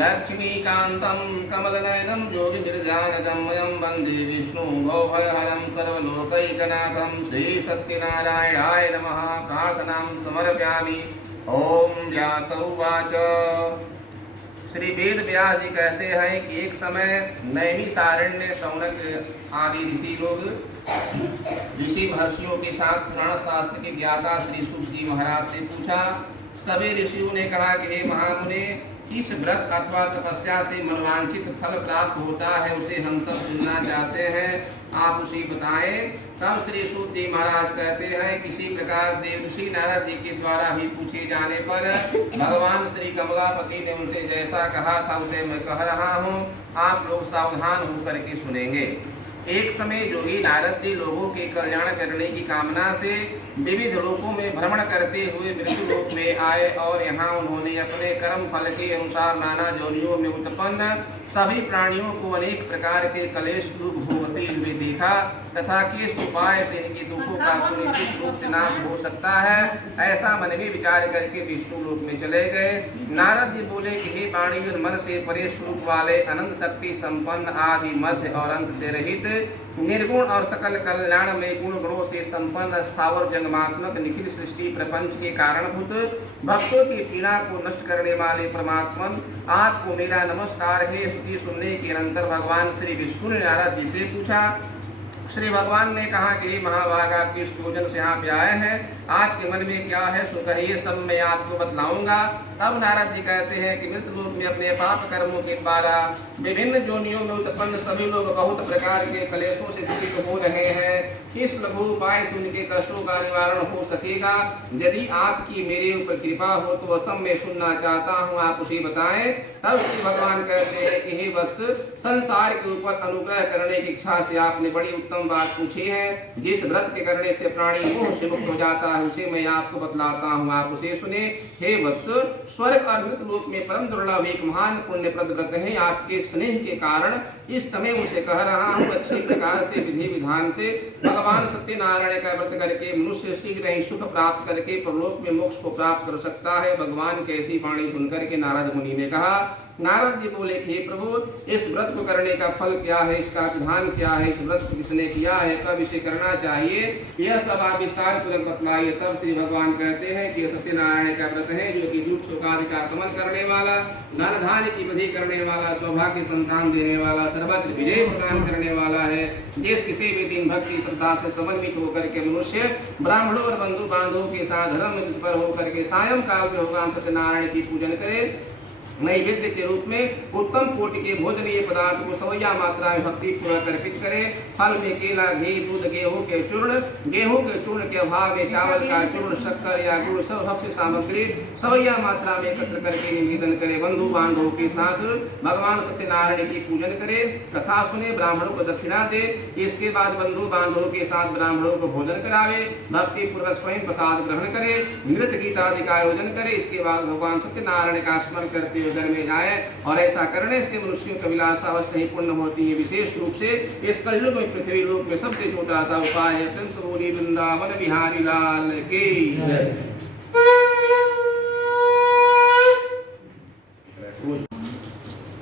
लक्ष्मीकान्तं कमलनयनं योगिनिर्जानगम्यं वन्दे विष्णुं भवभयहरं सर्वलोकैकनाथं श्रीसत्यनारायणाय नमः। प्रार्थनां समर्पयामि। ओम व्यास उवाच। श्री वेद व्यास जी कहते हैं कि एक समय नैमिषारण्य शौनक आदि ऋषि लोग ऋषि महर्षियों के साथ पुराण शास्त्र के ज्ञाता श्री सुत जी महाराज से पूछा। सभी ऋषियों ने कहा कि हे महामुने, किस व्रत अथवा तपस्या से मनवांछित फल प्राप्त होता है उसे हम सब सुनना चाहते हैं, आप उसे बताएं। तब श्री सूत जी महाराज कहते हैं, किसी प्रकार देवर्षि नारद जी के द्वारा भी पूछे जाने पर भगवान श्री कमलापति ने उनसे जैसा कहा था उसे मैं कह रहा हूँ, आप लोग सावधान होकर के सुनेंगे। एक समय योगी नारद जी लोगों के कल्याण करने की कामना से विविध लोकों में भ्रमण करते हुए मृत्यु लोक में आए और यहाँ उन्होंने अपने कर्म फल के अनुसार नाना योनियों में उत्पन्न सभी प्राणियों को अनेक प्रकार के कलेश दुख भोगते हुए देखा तथा किस उपाय से इनके दुखों का सुनिश्चित रूप से नाश हो सकता है, ऐसा मन में विचार करके विष्णु लोक में चले गए। नारद जी बोले कि हे वाणियों, मन से परे स्वरूप वाले अनंत शक्ति संपन्न आदि मध्य और अंत से रहित निर्गुण और सकल कल्याण में गुण गुणों से संपन्न स्थावर जंगमात्मक निखिल सृष्टि प्रपंच के कारणभूत भक्तों की पीड़ा को नष्ट करने वाले परमात्मन, आपको मेरा नमस्कार है। स्तुति सुनने के अनंतर भगवान श्री विष्णु ने नारद जी से पूछा। श्री भगवान ने कहा कि महाभाग, आप किस भोजन से यहाँ पे आए हैं, आपके मन में क्या है सो कहिए, सब मैं आपको बतलाऊंगा। तब नारद जी कहते हैं कि मृत लोक में अपने पाप कर्मों के द्वारा विभिन्न योनियों में उत्पन्न सभी लोग बहुत प्रकार के कलेशों से दुखित हो रहे हैं। किस लघु उपाय से उनके कष्टों का निवारण हो सकेगा? यदि आपकी मेरे ऊपर कृपा हो तो असम में सुनना चाहता हूँ, आप उसे बताएं। तब श्री भगवान कहते हैं कि हे वत्स, संसार के ऊपर अनुग्रह करने की इच्छा से आपने बड़ी उत्तम बात पूछी है। जिस व्रत के करने से प्राणी मोह से मुक्त हो जाता है उसे मैं आपको बतलाता हूँ, आप उसे सुने। हे वत्स, स्वर्ग और मृत लोक में परम दुर्लभ एक महान पुण्यप्रद व्रत है। आपके स्नेह के कारण इस समय उसे कह रहा हूँ। अच्छे प्रकार से विधि विधान से भगवान सत्यनारायण का व्रत करके मनुष्य शीघ्र ही सुख प्राप्त करके परलोक में मोक्ष को प्राप्त कर सकता है। भगवान की ऐसी वाणी सुनकर के नारद मुनि ने कहा। नारद जी बोले कि हे प्रभु, इस व्रत को करने का फल क्या है, इसका विधान क्या है, इस व्रत को किसने किया है, कब इसे करना चाहिए, यह सब आप विस्तार पूर्वक बतलाइए। तब श्री भगवान कहते हैं कि सत्यनारायण का व्रत है जो कि दुख शोक आदि का शमन करने वाला, धन धान्य की वृद्धि करने वाला, सौभाग्य संतान देने वाला, सर्वत्र विजय प्रदान करने वाला है। जिस किसी भी दिन भक्ति श्रद्धा से समन्वित होकर के मनुष्य ब्राह्मणों और बंधु बांधवों के साथ धर्म पर होकर के सायं काल में भगवान सत्यनारायण की पूजन करे, नैवेद्य के रूप में उत्तम कोटि के भोजनीय पदार्थ को सवैया मात्रा में भक्ति पूर्वक अर्पित करे। फल में केला, घी, दूध, गेहूं के चूर्ण के अभाव में चावल का चूर्ण, शक्कर या गुड़ सब भक्ष्य सामग्री सवैया मात्रा में एकत्र करके निवेदन करे। बंधु बांधवों के साथ भगवान सत्यनारायण की पूजन करे, कथा सुने, ब्राह्मणों को दक्षिणा दे। इसके बाद बंधु बांधवों के साथ ब्राह्मणों को भोजन करावे, भक्ति पूर्वक स्वयं प्रसाद ग्रहण करे, नृत्य गीत आदि का आयोजन करे। इसके बाद भगवान सत्यनारायण का स्मरण करते घर में जाए और ऐसा करने से मनुष्यों की अभिलाषा अवश्य ही पूर्ण होती है। विशेष रूप से इस कलयुग में पृथ्वी लोक में सबसे छोटा सा उपाय है। बोली वृंदावन बिहारी लाल की जय।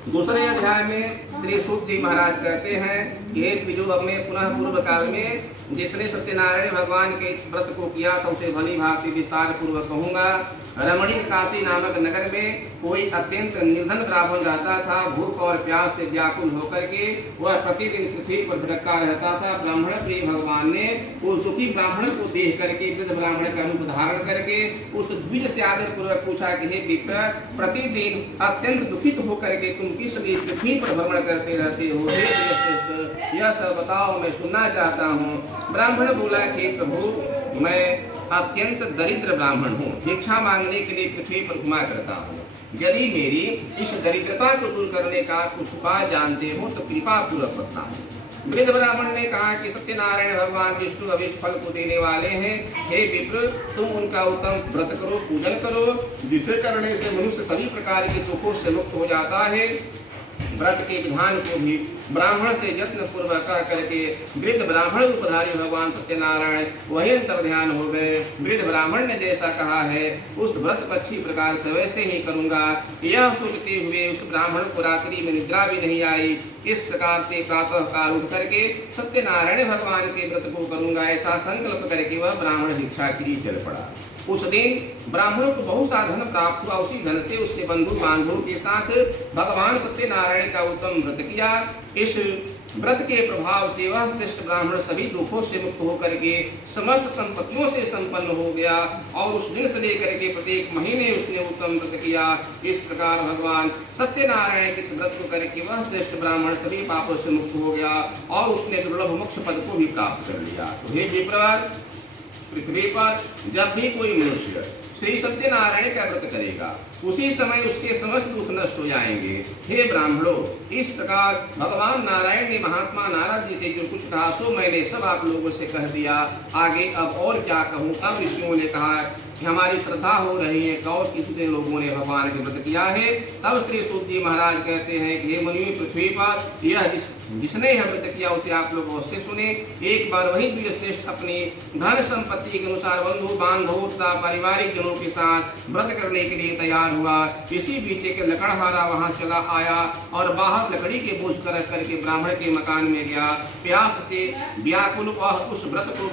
दूसरे अध्याय में श्री सूत जी महाराज कहते हैं कि हे द्विजो, अब मैं पुनः पूर्व काल में जिसने सत्यनारायण भगवान के व्रत को किया था उसे भली भांति विस्तार पूर्वक कहूँगा। रमणीक काशी नामक नगर में कोई अत्यंत निर्धन ब्राह्मण रहता था। भूख और प्यास से व्याकुल होकर के वह प्रतिदिन पृथ्वी पर भटकता रहता था। ब्राह्मण प्रिय भगवान ने उस दुखी ब्राह्मण को देख करके वृद्ध ब्राह्मण का रूप धारण करके उस द्विज से आदर पूर्वक पूछा कि हे विप्र, प्रतिदिन अत्यंत दुखित होकर के तुम किस लिए पृथ्वी पर भ्रमण करते रहते हो? यह सब बताओ, मैं सुनना चाहता हूँ। ब्राह्मण बोला कि प्रभु, मैं अत्यंत दरिद्र ब्राह्मण हूँ, भिक्षा मांगने के लिए पृथ्वी पर घुमा करता हूँ। यदि मेरी इस दरिद्रता को दूर करने का कुछ उपाय जानते हो तो कृपा पूर्वक बताओ। वृद्ध ब्राह्मण ने कहा कि सत्यनारायण भगवान विष्णु अभिष्ट फल को देने वाले हैं। हे विप्र, तुम उनका उत्तम व्रत करो, पूजन करो, जिसे करने से मनुष्य सभी प्रकार के दुखों से मुक्त हो जाता है। व्रत के विधान को भी ब्राह्मण से यत्न पूर्वक कह करके वृद्ध ब्राह्मण रूपधारी भगवान सत्यनारायण वही अंतर ध्यान हो गए। वृद्ध ब्राह्मण ने जैसा कहा है उस व्रत को अच्छी प्रकार से वैसे ही करूंगा। यह सोचते हुए उस ब्राह्मण को रात्रि में निद्रा भी नहीं आई। इस प्रकार से प्रातः काल उठ करके सत्यनारायण भगवान के व्रत को करूंगा ऐसा संकल्प करके वह ब्राह्मण भिक्षा के लिए चल पड़ा। उस दिन ब्राह्मणों को बहुत सा धन प्राप्त हुआ। उसी धन से उसके बंधु बांधवों के साथ भगवान सत्यनारायण का उत्तम व्रत किया। इस व्रत के प्रभाव से वह श्रेष्ठ ब्राह्मण सभी दुखों से मुक्त होकर के समस्त संपत्तियों से संपन्न हो गया और उस दिन से लेकर के प्रत्येक महीने उसने उत्तम व्रत किया। इस प्रकार भगवान सत्यनारायण के इस व्रत को करके वह श्रेष्ठ ब्राह्मण सभी पापों से मुक्त हो गया और उसने दुर्लभ मोक्ष पद को भी प्राप्त कर लिया। तो हे विप्रवर, पृथ्वी पर जब भी कोई मनुष्य श्री सत्यनारायण का व्रत करेगा उसी समय उसके समस्त दुख नष्ट हो जाएंगे। हे ब्राह्मणों, इस प्रकार भगवान नारायण ने महात्मा नारद जी से जो कुछ कहा सो मैंने सब आप लोगों से कह दिया। आगे अब और क्या कहूँ। तब ऋषियों ने कहा कि हमारी श्रद्धा हो रही है और कितने लोगों ने भगवान के व्रत किया है। तब श्री सूत जी महाराज कहते हैं कि हे मुनियों, पृथ्वी पर यह जिसने यह व्रत किया उसे आप लोग अवश्य सुने। एक बार वही द्विज श्रेष्ठ अपनी धन संपत्ति के अनुसार बंधु बांधवों तथा पारिवारिक जनों के साथ व्रत करने के लिए तैयार हुआ। इसी बीच एक लकड़हारा वहां चला आया और बाहर लकड़ी के बोझ कर करके ब्राह्मण के मकान में गया। प्यास से व्याकुल वह उस व्रत को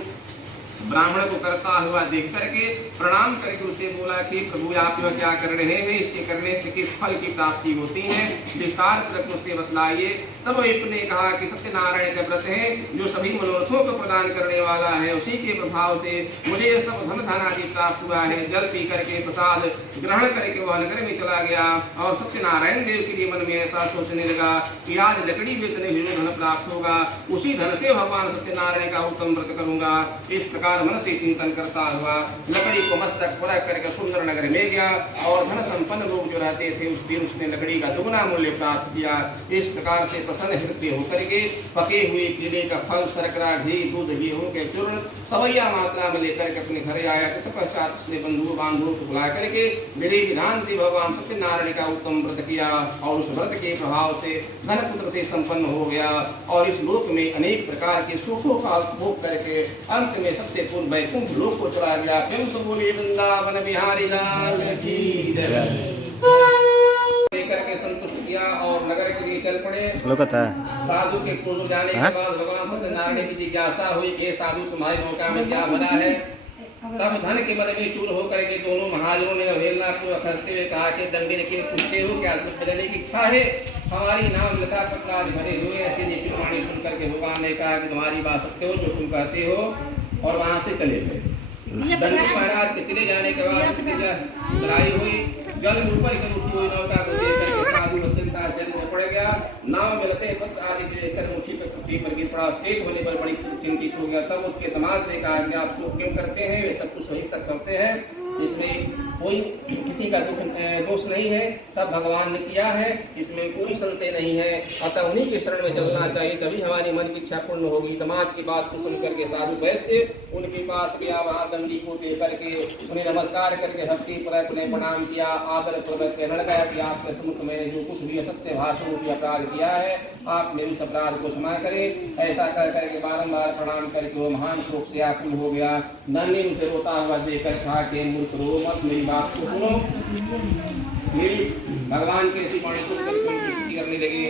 ब्राह्मण को करता हुआ देख करके प्रणाम करके उसे बोला कि प्रभु आप यह क्या कर रहे हैं, इसके करने से किस फल की प्राप्ति होती है, विस्तार पूर्वक मुझसे बतलाइए। तब ने कहा कि सत्यनारायण का व्रत है जो सभी मनोरथों को प्रदान करने वाला है। उसी के प्रभाव से मुझे यह सब धन धन आदि प्राप्त हुआ है। जल पी करके प्रसाद ग्रहण करके वह नगर में चला गया और सत्यनारायण देव के लिए मन में ऐसा सोचने लगा कि आज लकड़ी बेचने से जो धन प्राप्त होगा उसी धन से भगवान सत्यनारायण का उत्तम व्रत करूंगा। इस प्रकार मन से चिंतन करता हुआ लकड़ी को मस्तक पूरा करके सुंदर नगर में गया और धन संपन्न लोग जो रहते थे उस दिन उसने लकड़ी का दुगना मूल्य प्राप्त किया। इस प्रकार से प्रसन्न हृदय होकर के पके हुए केले का फल, शर्करा, घी, दूध, गेहूं के चूर्ण सवैया मात्रा में लेकर के अपने घर आया। तत्पश्चात उसने बंधु बांधवों को बुला करके विधि विधान से भगवान सत्यनारायण का उत्तम व्रत किया और उस व्रत के प्रभाव से धन पुत्र से संपन्न हो गया और इस लोक में अनेक प्रकार के सुखों का उपभोग करके अंत में सत्य वैकुंठ लोक को चला गया। प्रेम से बोले वृंदावन बिहारी लाल की जय। करके संतुष्ट किया और नगर के लिए चल पड़े। साधु के पूर्व जाने के बाद भगवान सत्यनारायण की जिज्ञासा हुई कि साधु तुम्हारी नौका में क्या बना है। तब धन के बल में चूर होकर के दोनों महाजनों ने अवहेलना पूर्वक हंसते हुए कहा कि दंडे के पूछते हो क्या कुछ बदलने की इच्छा है। हमारी नाम लता पत्र भरे हुए ऐसे निश्चित वाणी सुनकर के भगवान ने कहा कि तुम्हारी बात सत्य हो जो तुम कहते हो और वहां से चले गए। दंडी महाराज के चले जाने के बाद लड़ाई हुई। जल में ऊपर कर उठी हुई नौका को देखकर के साधु अत्यंत जल में पड़ गया। नाव में लते पत्र आदि के लेकर मुट्ठी पर पृथ्वी पर गिर पड़ा। स्टेट होने पर बड़ी चिंतित हो गया। तब उसके दामाद ने कहा कि आप शोक क्यों करते हैं, वे सब कुछ वही सब करते हैं, इसमें कोई किसी का दोष नहीं है, सब भगवान ने किया है, इसमें कोई संशय नहीं है। अतः उन्हीं के शरण में चलना चाहिए तभी हमारी मन की इच्छा पूर्ण होगी। दामाद की बात को सुन करके साधु वैश्य उनके पास गया। वहां दंडी को दे करके उन्हें नमस्कार करके भक्ति पूर्वक उन्हें प्रणाम किया। आदर पूर्वक कहने लगा कि आपके सम्मुख मैंने जो कुछ भी असत्य भाषण की अपराध किया है आप मेरे उस अपराध को क्षमा करें। ऐसा कर करके बारंबार प्रणाम करके वो महान शोक से आकुल हो गया। नन्ही उसे रोता हुआ देखकर कहा कि मूर्ख रो मत, मेरी बात को सुनो। मेरी भगवान के ऐसी वाणी सुनकर करने लगे।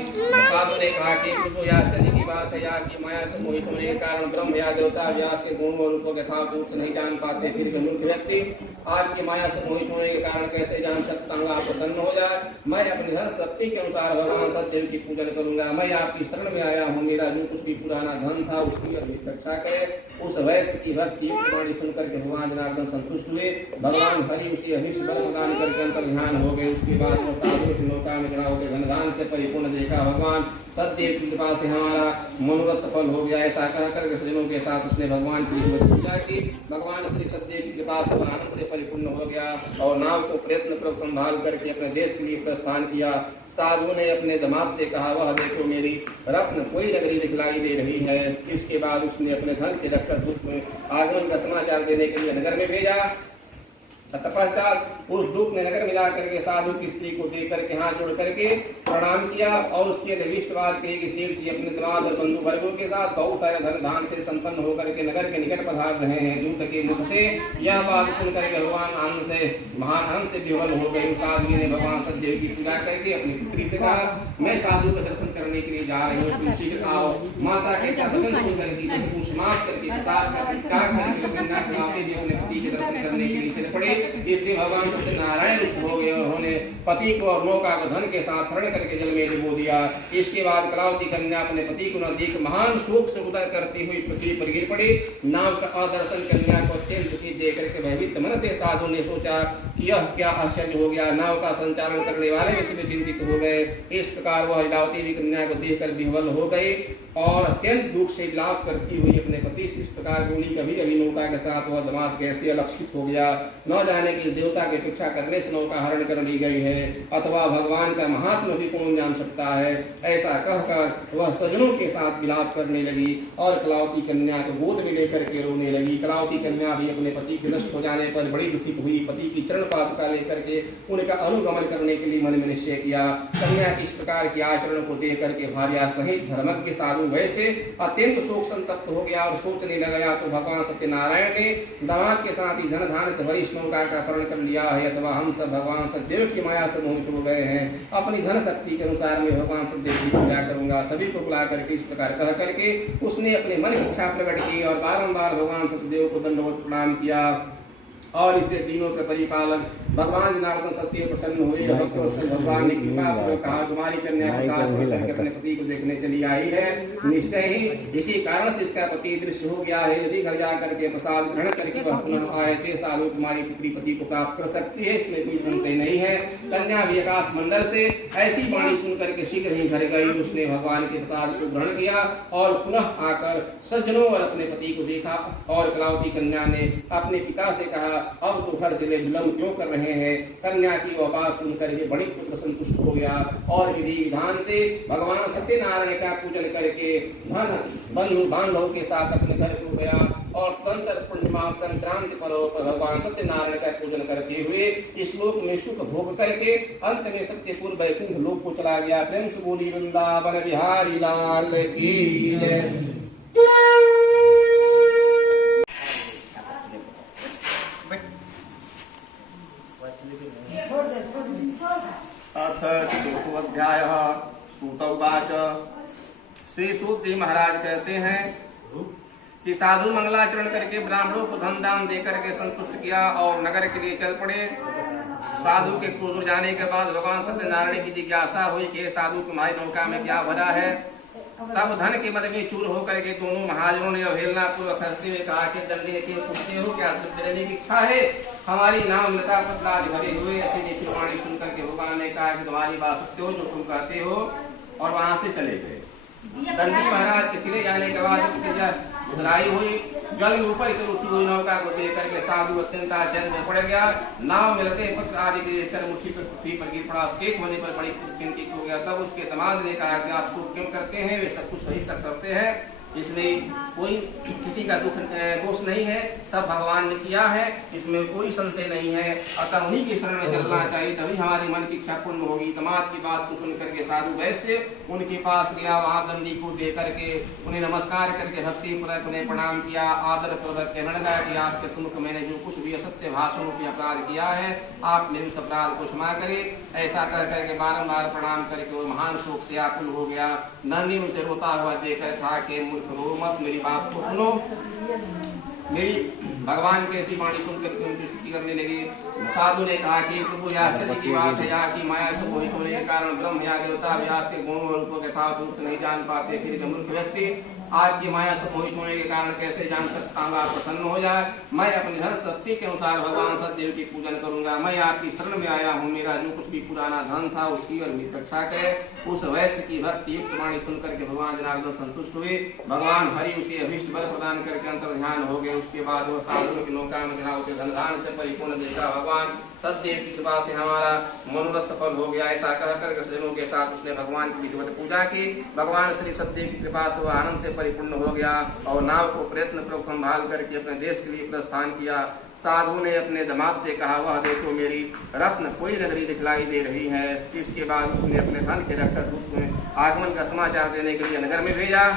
साधु ने कहा कि प्रभु यह आश्चर्य की बात है, या की माया से मोहित होने के कारण ब्रह्म या देवता या के गुण और रूपों के यथाभूत नहीं जान पाते। फिर भी मूर्ख व्यक्ति आपकी माया से मोहित होने के कारण कैसे जान सकता हूँ। आप प्रसन्न हो जाए, मैं अपनी धन शक्ति के अनुसार भगवान सत्यदेव की पूजन करूंगा। मैं आपकी शरण में आया हूँ, मेरा जो कुछ भी पुराना धन था उसकी रक्षा करे। उस वैश्य की भक्ति वाणी सुनकर के भगवान जनार्दन संतुष्ट हुए। भगवान हरि उसे अहिष्ट बल प्रदान करके अंतर ध्यान हो गए। उसके बाद वो साधु की नौका में चढ़ा उसे धनदान से परिपूर्ण देखा। भगवान सत्यदेव की कृपा से हमारा मनोरथ सफल हो गया। ऐसा कह करके सज्जनों के साथ उसने भगवान की पूजा की। भगवान श्री सत्यदेव की कृपा से आनंद से परिपूर्ण हो गया और नाव को प्रयत्न पूर्वक संभाल करके अपने देश के लिए प्रस्थान किया। साधु ने अपने दामाद से कहा, वह देखो मेरी रत्न कोई नगरी दिखलाई दे रही है। इसके बाद उसने अपने धन के रखकर दूत में आगमन का समाचार देने के लिए नगर में भेजा। तत्पश्चात उस दूत ने नगर मिला करके साधु की स्त्री को देख करके हाथ जोड़ करके प्रणाम किया और उसके अभिष्टवाद कही कि सेठ जी अपने दामाद और बंधु वर्गों के साथ बहुत सारे धन धान से संपन्न होकर के नगर के निकट पधार रहे हैं। दूत के मुख से यह बात सुनकर के भगवान आनंद से महान आनंद से विह्वल हो गए। साधु ने भगवान सतदेव की पूजा करके अपनी पुत्री से कहा, मैं साधु का दर्शन करने के लिए जा रही हूँ, तुम शीघ्र आओ। माता के साथ वचन सुनकर के समाप्त करके प्रसाद का विस्तार करके कन्या कलावती भी अपने पति के दर्शन करने के लिए चल पड़े। इससे भगवान सत्यनारायण रुष्ट हो गए और उन्होंने पति को और नौका को धन के साथ हरण करके जल में डुबो दिया। इसके बाद कलावती कन्या अपने पति को न देख महान शोक से उदर करती हुई पृथ्वी पर गिर पड़ी। नाव का अदर्शन कन्या को अत्यंत दुखी देख करके भयभीत मन से साधु ने सोचा कि यह क्या आश्चर्य हो गया। नाव का संचालन करने वाले इसमें चिंतित हो गए। इस प्रकार वह लीलावती भी कन्या को देखकर विह्वल हो गए और अत्यंत दुख से विलाप करती हुई अपने पति से इस प्रकार बोली, कभी कभी नौका के साथ वह दामाद कैसे अलक्षित हो गया, न जाने कि देवता की अपेक्षा करने से नौका हरण कर ली गई है अथवा भगवान का महात्मा भी कौन जान सकता है। ऐसा कहकर वह सजनों के साथ विलाप करने लगी और कलावती कन्या को गोद में लेकर के रोने लगी। कलावती कन्या भी अपने पति के नष्ट हो जाने पर बड़ी दुखित हुई। पति की चरण पादुका लेकर के उनका अनुगमन करने के लिए मन में निश्चय किया। कन्या की इस प्रकार के आचरण को देख करके भार्या सहित धर्मज्ञ साधु वैसे अत्यंत शोक संतप्त हो गया और सोचने लगा, तो भगवान सत्यनारायण ने दामाद के साथ ही धन धान से भरी नौका का हरण कर लिया है अथवा हम सब भगवान सतदेव की माया से मोहित हो गए हैं। अपनी धन शक्ति के अनुसार मैं भगवान सतदेव की पूजा करूंगा। सभी को बुला करके इस प्रकार कह करके उसने अपने मन की इच्छा प्रकट की और बारंबार भगवान सतदेव को दंडवत प्रणाम किया और इससे तीनों के परिपालक भगवान जनार्दन सत्य प्रसन्न हुए। भगवान ने कृपा पूर्वक कहा, तुम्हारी कन्या अपने पति को देखने चली आई है, निश्चय ही इसी कारण से इसका पति दृश्य हो गया है। यदि घर जाकर के प्रसाद ग्रहण करके वह पुनः आए तो साधु तुम्हारी पुत्री पति को प्राप्त कर सकती है, इसमें कोई संशय नहीं है। कन्या भी आकाश मंडल से ऐसी वाणी सुन करके शीघ्र ही घर गई। उसने भगवान के प्रसाद को ग्रहण किया और पुनः आकर सज्जनों और अपने पति को देखा और कलावती कन्या ने अपने पिता से कहा, अब तो घर चले विलंब क्यों कर रहे हैं। कन्या की वह बात सुनकर के बड़ी पुत्र संतुष्ट हो गया और विधि विधान से भगवान सत्यनारायण का पूजन करके धन बंधु बांधवों के साथ अपने घर को गया और पूर्णिमा संक्रांति पर्व पर भगवान सत्यनारायण का पूजन करते हुए इस लोक में सुख भोग करके अंत में सत्यपुर वैकुंठ लोक को चला गया। प्रेम से बोली वृंदावन बिहारी लाल की जय। अथ चतुर्थोऽध्यायः। सूत उवाच। श्री सूत जी महाराज कहते हैं कि साधु मंगलाचरण करके ब्राह्मणों को धन दान देकर के संतुष्ट किया और नगर के लिए चल पड़े। साधु के क्रोध जाने के बाद भगवान सत्यनारायण की जिज्ञासा हुई कि साधु तुम्हारी नौका में क्या भरा है। तब धन के मद में चूर होकर के दोनों महाजनों ने अवहेलना पूर्वक हंसते हुए कहा कि दंडी के पूछते हो क्या तुम देने की इच्छा है, हमारी नाम लता पतला भरे हुए। ऐसे जैसी वाणी सुनकर के भगवान ने कहा कि तुम्हारी बात सत्य हो जो तुम कहते हो, और वहां से चले गए। दंडी महाराज के चले जाने के बाद उधराई हुई जल में ऊपर की उठी हुई नौका को देख करके साधु अत्यंत आश्चर्य में पड़ गया। नाव मिलते पत्र आदि के देखकर मुट्ठी पर पृथ्वी पर गिर पड़ा। सचेत होने पर बड़ी चिंतित हो गया। तब उसके दामाद ने कहा कि आप शोक क्यों करते हैं, वे सब कुछ सही सब करते हैं, इसमें कोई किसी का दोष नहीं है, सब भगवान ने किया है, इसमें कोई संशय नहीं है। अतः उन्हीं के शरण में चलना चाहिए, तभी हमारी मन की इच्छा पूर्ण होगी। दामाद की बात को सुन करके साधु वैसे उनके पास गया। वहां दंडी को दे करके उन्हें नमस्कार करके भक्ति पूर्वक उन्हें प्रणाम किया। आदर पूर्वक कहने लगा कि आपके सम्मुख मैंने जो कुछ भी असत्य भाषणों की अपराध किया है, आप मेरे उस अपराध को क्षमा करें। ऐसा कह करके बारम्बार प्रणाम करके वो महान शोक से आकुल हो गया। दंडी उसे रोता हुआ देखकर था कि रो मत, मेरी बात को सुनो। मेरी भगवान की ऐसी वाणी सुनकर उनकी स्तुति करने लगे। साधु ने कहा कि प्रभु यह आश्चर्य की बात है, आपकी माया से मोहित होने के कारण ब्रह्म या देवता भी आपके गुणों और रूपों के यथार्थ रूप से नहीं जान पाते। फिर मूर्ख व्यक्ति आपकी माया से मोहित होने के कारण कैसे जान सकता हूँ। आप प्रसन्न हो जाए, मैं अपनी धन शक्ति के अनुसार भगवान सतदेव की पूजन करूंगा। मैं आपकी शरण में आया हूँ, मेरा जो कुछ भी पुराना धन था उसकी और मेरी रक्षा करे। उस वैश्य की भक्ति युक्त वाणी सुन करके भगवान जनार्दन संतुष्ट हुए। भगवान हरि उसे अभिष्ट बल प्रदान करके अंतर ध्यान हो गए। उसके बाद वह साधु की नौका में चला, उसे धन दान से परिपूर्ण देखा। भगवान सतदेव की कृपा से हमारा मनोरथ सफल हो गया। ऐसा कहकर सज्जनों के साथ उसने भगवान की विधिवत पूजा की। भगवान श्री सतदेव की कृपा से वह आनंद से परिपूर्ण हो गया और नाव को प्रयत्न पूर्वक संभाल करके अपने देश के लिए प्रस्थान किया। साधु ने अपने दामाद से कहा, वह देखो मेरी रत्न कोई नगरी दिखलाई दे रही है। इसके बाद उसने अपने धन के रखकर दूत में आगमन का समाचार देने के लिए नगर में भेजा।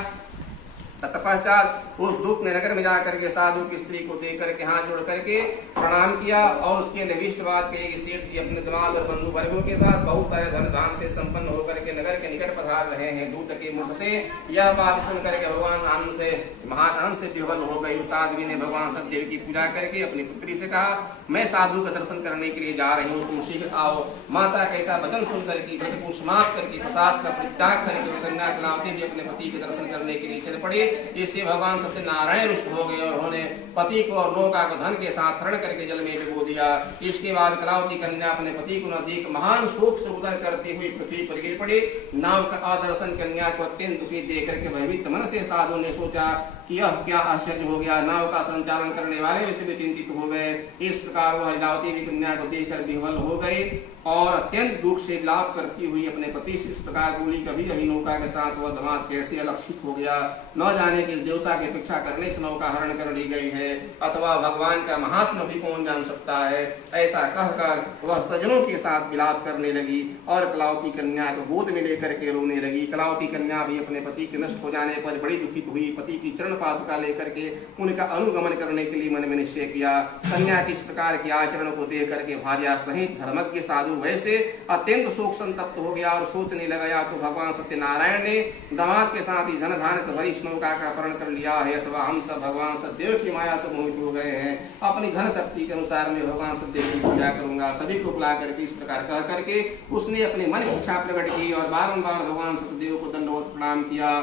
तत्पश्चात उस दूत ने नगर में जाकर के साधु की स्त्री को देख करके हाथ जोड़ करके प्रणाम किया और उसके निविष्ट बात कही कि सेठ जी अपने दामाद और बंधु वर्गों के साथ बहुत सारे धन दान से संपन्न होकर के नगर के निकट पधार रहे हैं। दूत के मुख से यह बात सुन करके भगवान आनंद से महान आनंद से विह्वल हो गई। साध्वी ने भगवान सत्यदेव की पूजा करके अपनी पुत्री से कहा, मैं साधु का दर्शन करने के लिए जा रही हूँ, तुम शीघ्र आओ। माता कैसा वचन सुन करके व्रत को समाप्त करके प्रसाद का परित्याग करके कन्या कलावती भी अपने पति के दर्शन करने के लिए चल पड़े। इससे भगवान सत्यनारायण रुष्ट हो गए और उन्होंने पति को और नौका को धन के साथ हरण करके जल में डुबो दिया। इसके बाद कलावती कन्या अपने पति को नजदीक महान शोक से उदर करती हुई पृथ्वी पर गिर पड़ी। नाव का आदर्शन कन्या को अत्यंत दुखी देख करके भयभीत मन से साधु ने सोचा कि यह क्या आश्चर्य हो गया। नाव का संचालन करने वाले वैसे भी चिंतित हो गए। इस प्रकार वह लीलावती भी कन्या को देखकर विह्वल हो गई और अत्यंत दुख से विलाप करती हुई अपने पति से इस प्रकार बोली, कभी कभी नौका के साथ वह दामाद कैसे अलक्षित हो गया, न जाने कि देवता की अपेक्षा करने से नौका हरण कर ली गई है अथवा भगवान का महात्मा भी कौन जान सकता है। ऐसा कहकर वह सज्जनों के साथ विलाप करने लगी और कलावती कन्या को गोद में लेकर के रोने लगी। कलावती कन्या भी अपने पति के नष्ट हो जाने पर बड़ी दुखित हुई। पति की चरण पादुका लेकर के उनका अनुगमन करने के लिए मन में निश्चय किया। कन्या के इस प्रकार के आचरण को देख करके भार्या सहित धर्मज्ञ साधु वैसे अत्यंत शोक संतप्त हो गया और सोचने लगा, तो भगवान सत्यनारायण ने दामाद के साथ ही धन धान से भरी नौका का अपहरण कर लिया है अथवा हम सब भगवान सत्यदेव की माया से मोहित हो गए हैं। अपनी धन शक्ति के अनुसार मैं भगवान सत्यदेव की पूजा करूंगा। सभी को बुला करके इस प्रकार कह करके उसने अपने मन की इच्छा प्रकट की और बारंबार भगवान सत्यदेव को दंडवत प्रणाम किया।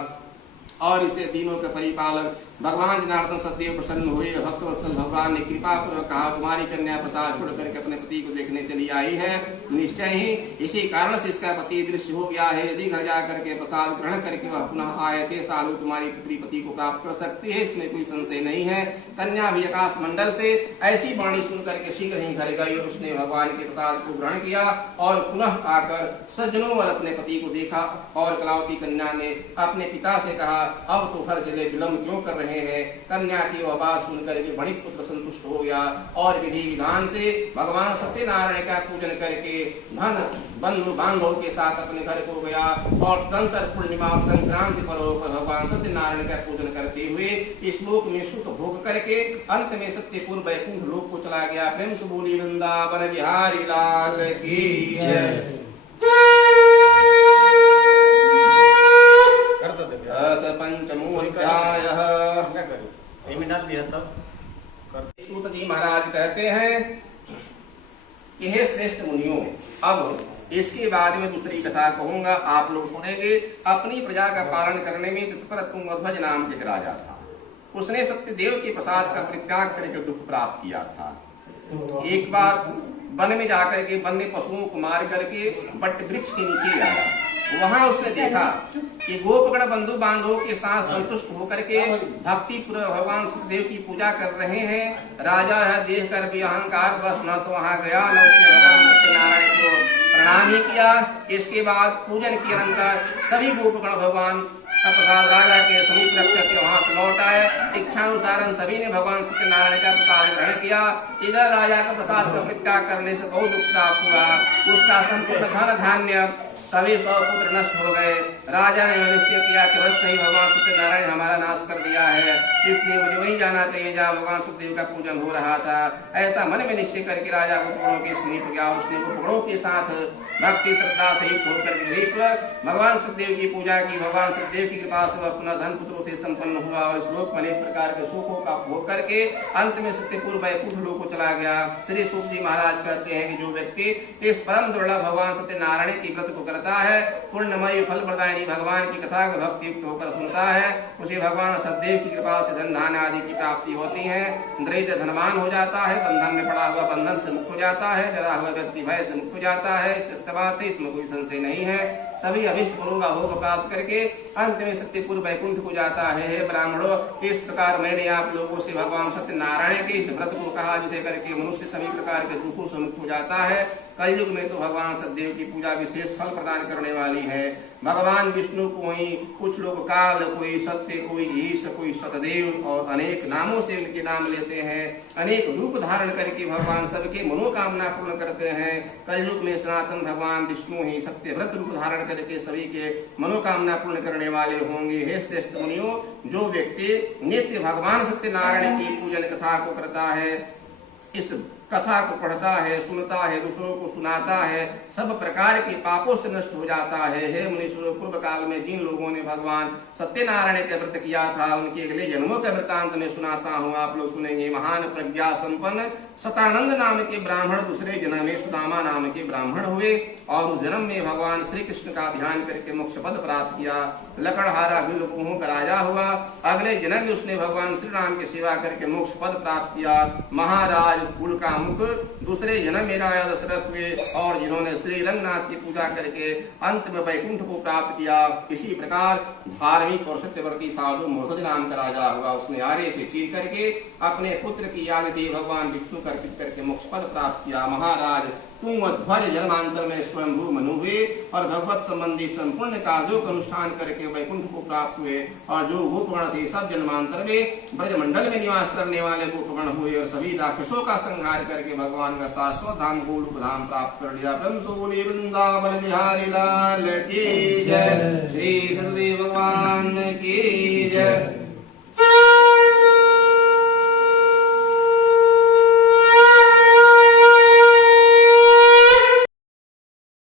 और इससे तीनों के परिपालक भगवान जनार्दन सत्यदेव प्रसन्न हुए। भक्तवत्सल भगवान ने कृपा पूर्वक कहा, तुम्हारी कन्या प्रसाद छोड़ करके अपने पति को देखने चली आई है। निश्चय ही इसी कारण से इसका पति दृश्य हो गया है। यदि घर जा करके प्रसाद ग्रहण करके वह पुनः आए थे साधु तुम्हारी पुत्री पति को प्राप्त कर सकती है, इसमें कोई संशय नहीं है। कन्या भी आकाश मंडल से ऐसी वाणी सुन करके शीघ्र ही घर गई और उसने भगवान के प्रसाद को ग्रहण किया और पुनः आकर सज्जनों और अपने पति को देखा। और कलावती कन्या ने अपने पिता से कहा, अब तो घर चले विलम्ब क्यों कर रहे हैं। कन्या की वह बात सुनकर के वणिक पुत्र संतुष्ट हो गया और विधि विधान से भगवान सत्यनारायण का पूजन करके धन बंधु बांधवों के साथ अपने घर को गया और तंत्र पूर्णिमा संक्रांति पर्व पर भगवान सत्यनारायण का पूजन करते हुए इस लोक में सुख भोग करके अंत में सत्यपुर वैकुंठ लोक को चला गया। प्रेम से बोली वृंदावन बिहारी लाल की जय। सूत जी महाराज कहते हैं कि हे श्रेष्ठ मुनियों, अब इसके बाद में दूसरी कथा कहूंगा, आप लोग सुनेंगे। अपनी प्रजा का पालन करने में तत्पर तुंगध्वज नाम के राजा था। उसने सत्यदेव के प्रसाद का परित्याग करके दुख प्राप्त किया था। एक बार वन में जाकर के वन में पशुओं को मार करके बट वृक्ष के नीचे आया। वहां उसने देखा कि गोपगण बंधु बांधवों के साथ संतुष्ट होकर के भक्ति पूर्वक भगवान सत्यदेव की पूजा कर रहे हैं। राजा है देख कर भी अहंकार बस न तो वहां गया न उसने भगवान सत्यनारायण को प्रणाम ही किया। इसके बाद पूजन के अनंतर सभी गोपगण भगवान का प्रसाद राजा के समीप रख करके वहां से लौट आए। इच्छानुसार सभी ने भगवान सत्यनारायण का प्रसाद ग्रहण किया। इधर राजा का प्रसाद का परित्याग करने से बहुत दुख प्राप्त हुआ। उसका संपूर्ण धन धान्य सभी 100 पुत्र नष्ट हो गए। राजा ने निश्चय किया कि बस सही भगवान सत्यनारायण हमारा नाश कर दिया है, इसलिए मुझे वहीं जाना चाहिए जहाँ भगवान सत्यदेव का पूजन हो रहा था। ऐसा मन में निश्चय करके राजा गोपगणों के समीप गया। उसने गोपगणों के साथ भक्ति श्रद्धा सहित होकर भगवान सत्यदेव की पूजा की। भगवान सत्यदेव की कृपा से वह अपना धन पुत्रों से संपन्न हुआ और इस लोक में अनेक प्रकार के सुखों का भोग करके अंत में सत्यपुर वैकुंठ लोक को चला गया। श्री सूत जी महाराज कहते हैं कि जो व्यक्ति इस परम दुर्लभ भगवान सत्यनारायण की व्रत को करता है, पूर्णमयी फल प्रदायिनी भगवान की कथा को भक्ति युक्त होकर सुनता है, उसे भगवान सत्यदेव की कृपा से धन धान्य आदि की प्राप्ति होती है। दरिद्र धनवान हो जाता है, बंधन में पड़ा हुआ बंधन से मुक्त हो जाता है, डरा हुआ व्यक्ति भय से मुक्त हो जाता है। सत्य बात है, इसमें कोई संशय नहीं है। सभी अभिष्ट फलों का भोग प्राप्त करके अंत में सत्यपुर वैकुंठ को जाता है। हे ब्राह्मणों, इस प्रकार मैंने आप लोगों से भगवान सत्यनारायण के इस व्रत को कहा जिसे करके मनुष्य सभी प्रकार के दुखों से मुक्त हो जाता है। कलयुग में तो भगवान सतदेव की पूजा विशेष फल प्रदान करने वाली है। भगवान विष्णु को ही कुछ लोग काल, कोई सत्य, कोई ईश, कोई सतदेव और अनेक नामों से उनके नाम लेते हैं। अनेक रूप धारण करके भगवान सबके मनोकामना पूर्ण करते हैं। कलयुग में सनातन भगवान विष्णु ही सत्यव्रत रूप धारण करके सभी के मनोकामना पूर्ण करने वाले होंगे। हे श्रेष्ठ मुनियों, जो व्यक्ति नित्य भगवान सत्यनारायण की पूजन कथा को करता है, इस कथा को पढ़ता है, सुनता है, दूसरों को सुनाता है, सब प्रकार के पापों से नष्ट हो जाता है। हे मुनीश्वरों, पूर्व काल में जिन लोगों ने भगवान सत्यनारायण का व्रत किया था, उनके अगले जन्मों का वृतांत मैं सुनाता हूँ, आप लोग सुनेंगे। महान प्रज्ञा संपन्न सतानंद नाम के ब्राह्मण दूसरे जन्म में सुदामा नाम के ब्राह्मण हुए और उस जन्म में भगवान श्री कृष्ण का ध्यान करके मोक्ष पद प्राप्त किया। लकड़हारा विलुपुहों का राजा हुआ। अगले जन्म में उसने भगवान श्री राम की सेवा करके मोक्ष पद प्राप्त किया। महाराज कुल का मुख दूसरे जन्म में राजा दशरथ हुए और जिन्होंने श्री रंगनाथ की पूजा करके अंत में वैकुंठ को प्राप्त किया। इसी प्रकार धार्मिक और सत्यव्रती साधु मूर्धज नाम का राजा हुआ। उसने आरे से चीर करके अपने पुत्र की याद दी, भगवान विष्णु को अर्पित करके मोक्ष पद प्राप्त किया। महाराज तुंगध्वज जन्मांतर में स्वयंभू मनु हुए और भगवत संबंधी संपूर्ण कार्यों का अनुष्ठान करके वैकुंठ को प्राप्त हुए। और जो गोपगण थे सब जन्मांतर में ब्रजमंडल में निवास करने वाले गोपगण हुए और सभी राक्षसों का संहार करके भगवान का शाश्वत धाम गोलोक धाम प्राप्त कर लिया। ब्रह्मसोली वृंदावन बिहारी लाल की जय, श्री सतदेव भगवान की जय।